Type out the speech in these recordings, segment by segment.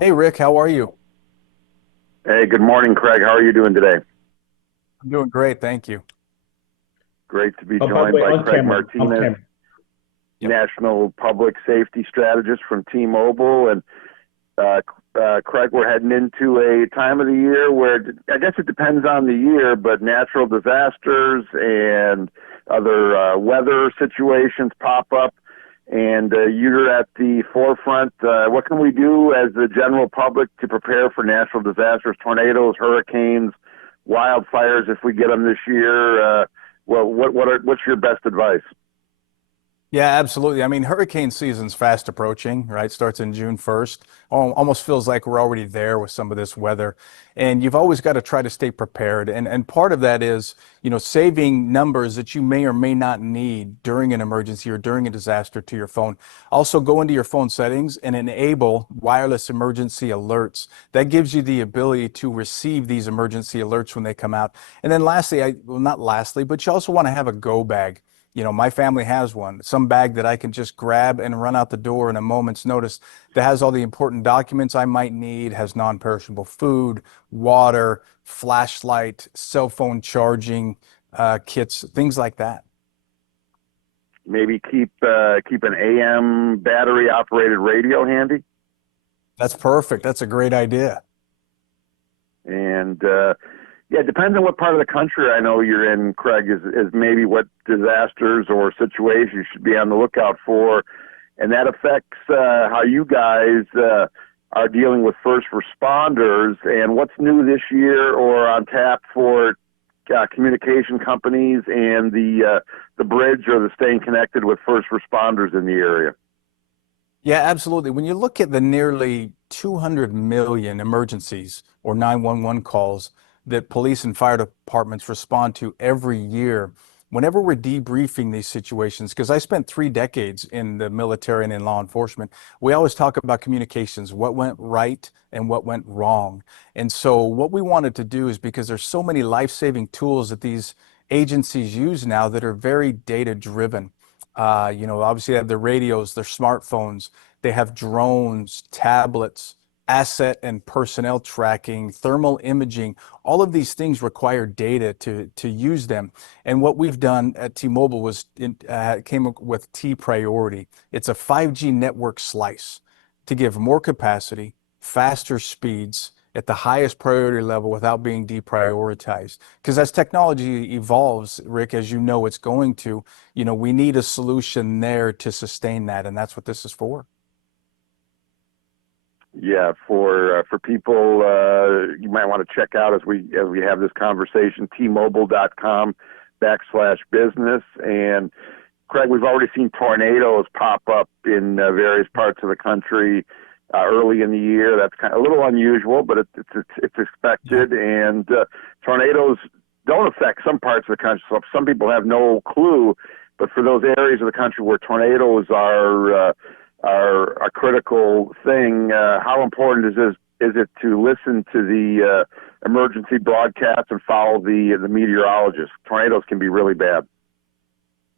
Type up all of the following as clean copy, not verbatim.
Hey Rick, how are you? Hey, good morning, Craig. How are you doing today? I'm doing great, thank you. Great to be Oh, by the joined way, by on Craig camera, on Martinez, camera. Yep. National Public Safety Strategist from T-Mobile. And uh, Craig, we're heading into a time of the year where I guess it depends on the year, but natural disasters and other weather situations pop up. And you're at the forefront. What can we do as the general public to prepare for natural disasters, tornadoes, hurricanes, wildfires if we get them this year? What's your best advice? Yeah, absolutely. I mean, hurricane season's fast approaching, right? Starts in June 1st. Almost feels like we're already there with some of this weather. And you've always got to try to stay prepared. And part of that is, saving numbers that you may or may not need during an emergency or during a disaster to your phone. Also, go into your phone settings and enable wireless emergency alerts. That gives you the ability to receive these emergency alerts when they come out. And then lastly, well, not lastly, but you also want to have a go bag. My family has one, some bag that I can just grab and run out the door in a moment's notice that has all the important documents I might need, has non-perishable food, water, flashlight, cell phone charging kits, things like that. Maybe keep an AM battery operated radio handy. That's perfect. That's a great idea. And yeah, it depends on what part of the country I know you're in, Craig, is maybe what disasters or situations you should be on the lookout for. And that affects how you guys are dealing with first responders and what's new this year or on tap for communication companies and the bridge or the staying connected with first responders in the area. Yeah, absolutely. When you look at the nearly 200 million emergencies or 911 calls that police and fire departments respond to every year, whenever we're debriefing these situations, because I spent 3 decades in the military and in law enforcement, we always talk about communications, what went right and what went wrong. And so what we wanted to do is because there's so many life-saving tools that these agencies use now that are very data driven. Obviously they have their radios, their smartphones, they have drones, tablets, asset and personnel tracking, thermal imaging. All of these things require data to use them. And what we've done at T-Mobile came up with T Priority. It's a 5G network slice to give more capacity, faster speeds at the highest priority level without being deprioritized. Because as technology evolves, Rick, as you know, it's going to, we need a solution there to sustain that. And that's what this is for. Yeah, for people you might want to check out as we have this conversation, tmobile.com/business. And Craig, we've already seen tornadoes pop up in various parts of the country early in the year. That's kind of a little unusual, but it's Yeah. expected. And tornadoes don't affect some parts of the country. So some people have no clue, but for those areas of the country where tornadoes are a critical thing, how important is it to listen to the emergency broadcasts and follow the meteorologists? Tornadoes can be really bad.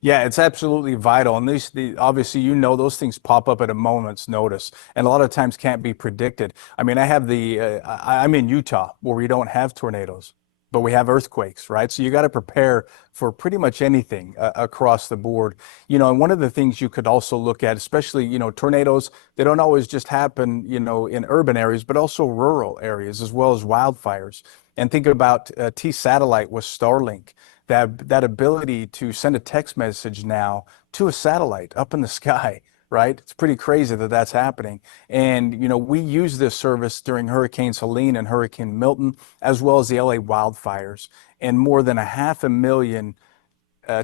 Yeah, it's absolutely vital. And obviously, those things pop up at a moment's notice, and a lot of times can't be predicted. I mean, I'm in Utah where we don't have tornadoes, but we have earthquakes, right? So you got to prepare for pretty much anything across the board. And one of the things you could also look at, especially, tornadoes, they don't always just happen, in urban areas, but also rural areas as well as wildfires. And think about T-Satellite with Starlink, that ability to send a text message now to a satellite up in the sky, right? It's pretty crazy that that's happening. And, we use this service during Hurricanes Helene and Hurricane Milton, as well as the LA wildfires. And more than 500,000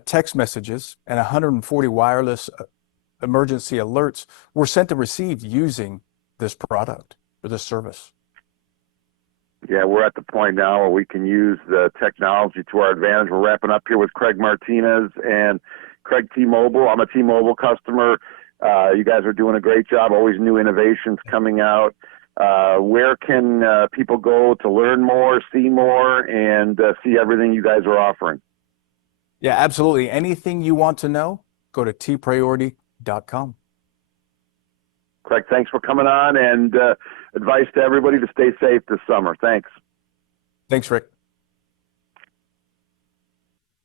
text messages and 140 wireless emergency alerts were sent and received using this product or this service. Yeah, we're at the point now where we can use the technology to our advantage. We're wrapping up here with Craig Martinez and Craig T-Mobile. I'm a T-Mobile customer. You guys are doing a great job. Always new innovations coming out. Where can people go to learn more, see more, and see everything you guys are offering? Yeah, absolutely. Anything you want to know, go to tpriority.com. Craig, thanks for coming on, and advice to everybody to stay safe this summer. Thanks. Thanks, Rick.